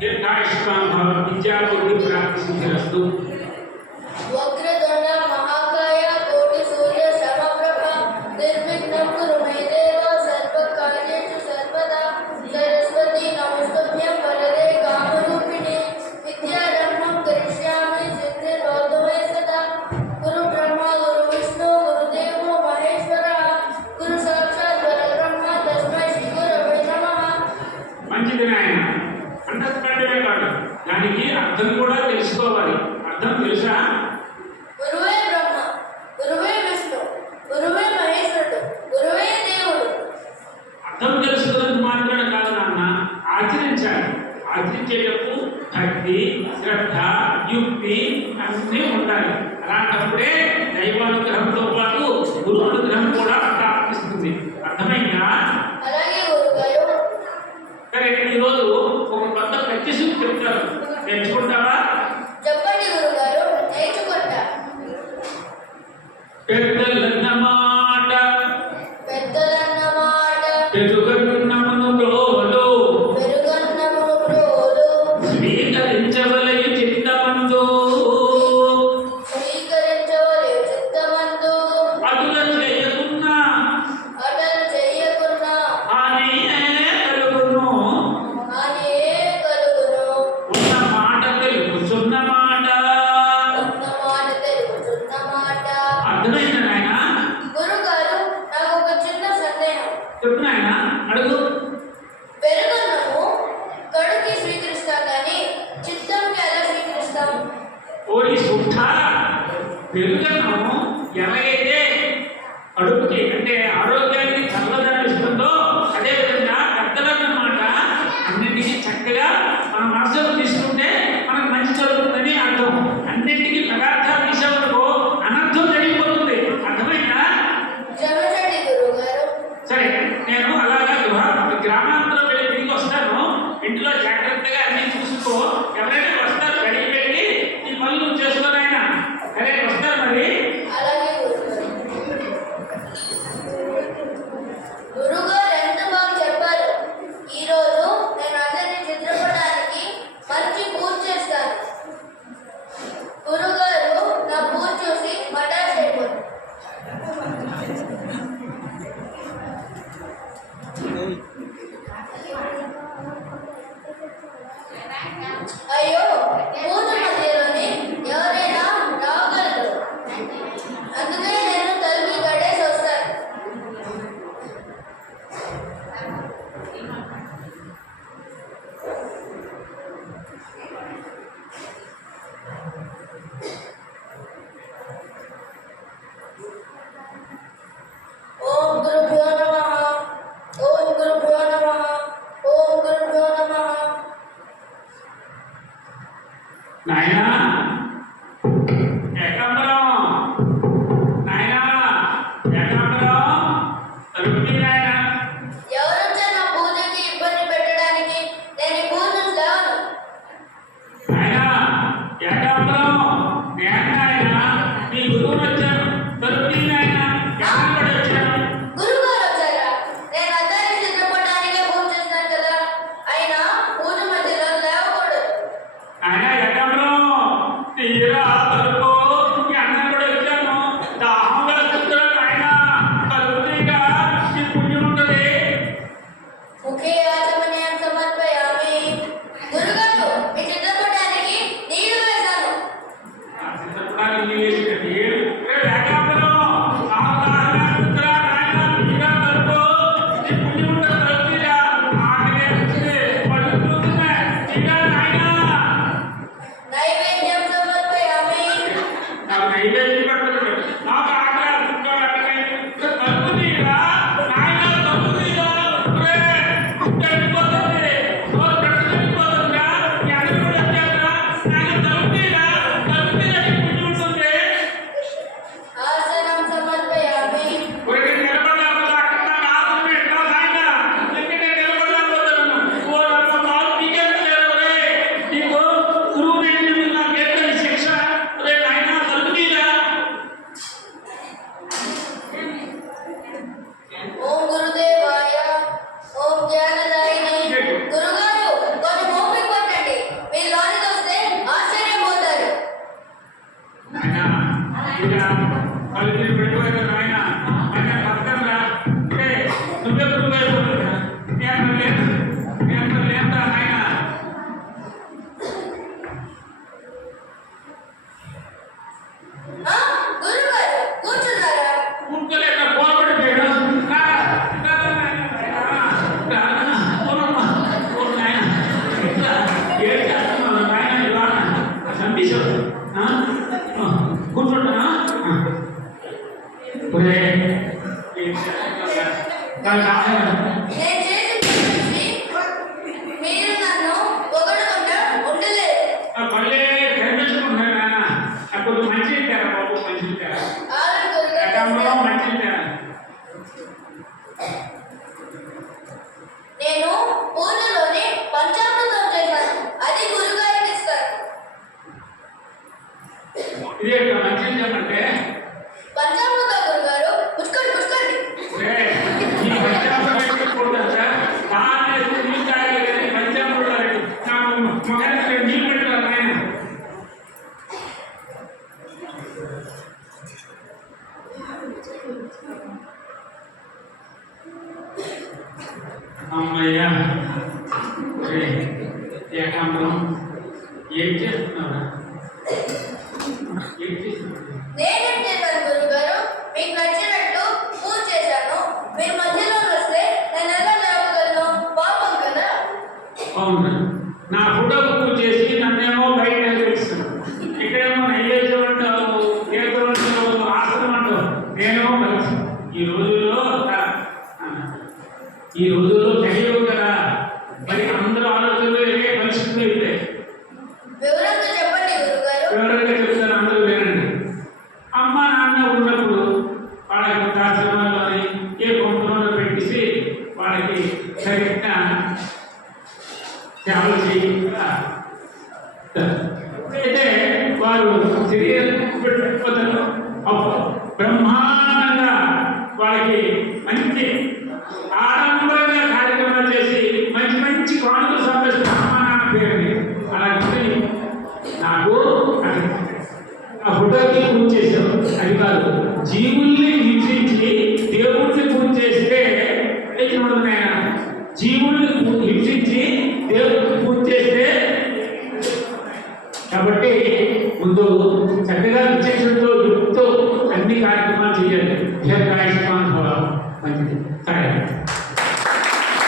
దీర్ఘాయుష్మాన్ భవ విద్యాబుద్ధి ప్రాప్తి సిద్ధిరస్తు. వక్రతుండ మహాకాయ కోటి సూర్య సమప్రభ నిర్విఘ్నం కురు మే దేవ సర్వకార్యేషు సర్వదా సరస్వతి నమస్తుభ్యం వరదే కామరూపిణి విద్యారంభం కరిష్యామి సిద్ధిర్భవతు మే సదా. గురు బ్రహ్మ గురు విష్ణు గురుదేవో మహేశ్వర గురు సాక్షాత్ పరబ్రహ్మ తస్మై శ్రీ గురవే నమః. మంచిది నాయన. అంతఃకరణమే కాదు, దానికి అర్థం కూడా తెలుసుకోవాలి. అర్థం తెలుసా? గురువే బ్రహ్మ, గురువే విష్ణు, గురువే మహేశ్వరుడు, గురువే దేవుడు. అర్థం తెలుసుకున్నది మాత్రమే కాదు నాన్న, ఆచరించాలి. ఆచరించేటప్పుడు భక్తి, శ్రద్ధ, యుక్తి అన్నీ ఉండాలి. అలాంటప్పుడే దైవానుగ్రహంతో పాటు గురు అనుగ్రహం కూడా ప్రాప్తిస్తుంది. అర్థమైందా? అలాగే గురుగారు. సరే, ఈరోజు ఒక కొత్త ప్రత్యక్షం చెప్తారు, నేర్చుకుంటావా? చెప్పండి గురుగారు, నేర్చుకుంటా. పెద్దలన్న మాట పెద్దలన్న మాట పెరుగన్నమును బ్రోలు పెరుగన్నము ప్రోలు స్వీకరించవలయు చిత్తమందు స్వీకరించవలే చిత్తమందు అటుల చేయకున్నా అటలు చెయ్యకున్నా అని కలుగును. అని కలుగును. ఉన్న మాట తెలుపుచున్న మాట. ఉన్న మాట తెలుగుతున్న మాట. అర్థమైందా నాయన? గురుగారు, నాకు ఒక చిన్న సందేహం. చెప్పు నాయన, అడుగు. పెరుగన్నము కడుకి స్వీకరిస్తాం కానీ చిత్తంకి ఎలా స్వీకరిస్తాం? ఓరి సుఠ, పెరుగన్నము ఎలాగైతే కడుపుకి అంటే ఆరోగ్యానికి చల్లదనం ఇస్తుందో అదేవిధంగా పెద్దలన్నమాట అన్నింటినీ చక్కగా మన మనసులో తీసుకుంటే మనకు మంచి జరుగుతుందని అర్థం. అన్నింటికి పదార్థాలు తీసేవరకు అనర్థం జరిగిపోతుంది. అర్థమైందా? క్షమించండి గురుగారు. సరే, నేను అలాగా గ్రామాంతరం వెళ్ళి తిరిగి వస్తాను. ఇంట్లో జాగ్రత్తగా అన్ని చూసుకో. ఎవరైనా వస్తారు, గడికి వెళ్ళి ఈ పనులు నువ్వు చేసుకోనైనా. సరే, వస్తారు మరి. అలాగే గురుగారు. గురుగారు ఎంత బాగా చెప్పారు. ఈరోజు నేను అందరినీ చిత్రపటానికి మంచి పూజ చేస్తాను. గురుగారు నా పూజ చూసి మటాష్ అయిపోయింది. అయ్యో, పూజ మధ్యలోనే ఎవరైనా రాగలరు. అందుకే నేను తలుపు కట్టేసి వస్తాను. ఓం గురుభ్యో నమః. ఓం గురుభ్యో నమః. నేను చేసిన పని మీరు నన్ను పొగడకుండా ఉండలేదు. మళ్ళీ కనిపించుకుంటున్నాను నాన్న. అప్పుడు మంచి ఇచ్చారా బాబు, మంచి ఇచ్చారా? ఆవిడ గురుగారు గతంలో మంచి ఇచ్చారా? నేను పూజలోనే పంచామృతం చేశాను. అది గురుగారికి ఇస్తాను. ఇదే మంచి ఇచ్చామంటే పంచామృతం గురుగారు పుచ్చుకోండి పుచ్చుకోండి. ఈ పంచామృతం కూడా దాన్ని నీళ్ళు తాగేది పంచామృతం నాకు మొగానికి నీళ్ళు పెట్టుకోవాలి ఆయన. అమ్మయ్యా ఏకాంబరం ఏం చేస్తున్నావురా? ఏం చేస్తున్నావు? నేనేం చేశాను గురుగారు? మీకు నచ్చినట్లు పూజ చేశాను. మీరు మధ్యలో వస్తే నేను ఎలా లేవగలను? పాపం కదా. అవును, నా ఫోటోకు పూజ చేసి నన్నేమో బయట నిలబెట్టిస్తున్నావు. ఇక్కడేమో నైవేద్యం అంటావు, కేకులు అంటావు, ఆసనం అంటావు. నేనేమో కలిసి ఈ రోజుల్లో తెలియవు కదా, మరి అందరూ ఆలోచనలు ఏ పరిస్థితులు అయితే వివరంగా చెప్పండి గురుగారు. వివరంగా చెప్తాను, అందరూ వినండి. అమ్మ నాన్న ఉన్నప్పుడు వాళ్ళకి వృద్ధాశ్రమాల్లోని ఏ కొంపలో పెట్టేసి వాళ్ళకి సరిగ్గా సేవలు చేయకుండా అయితే వారు శరీరం బ్రహ్మాండంగా వాళ్ళకి మంచి ఆడంబరంగా కార్యక్రమాలు చేసి మంచి మంచి కానుకలు సంపాదిస్తున్న అమ్మ నాన్న పేరుని అలాంటి నాకు ఆ ఫోటోకి పూజ చేశారు. అది కాదు, జీవుల్ని హింసించి దేవుడిని పూజ చేస్తే చూడదు నాయన. జీవుల్ని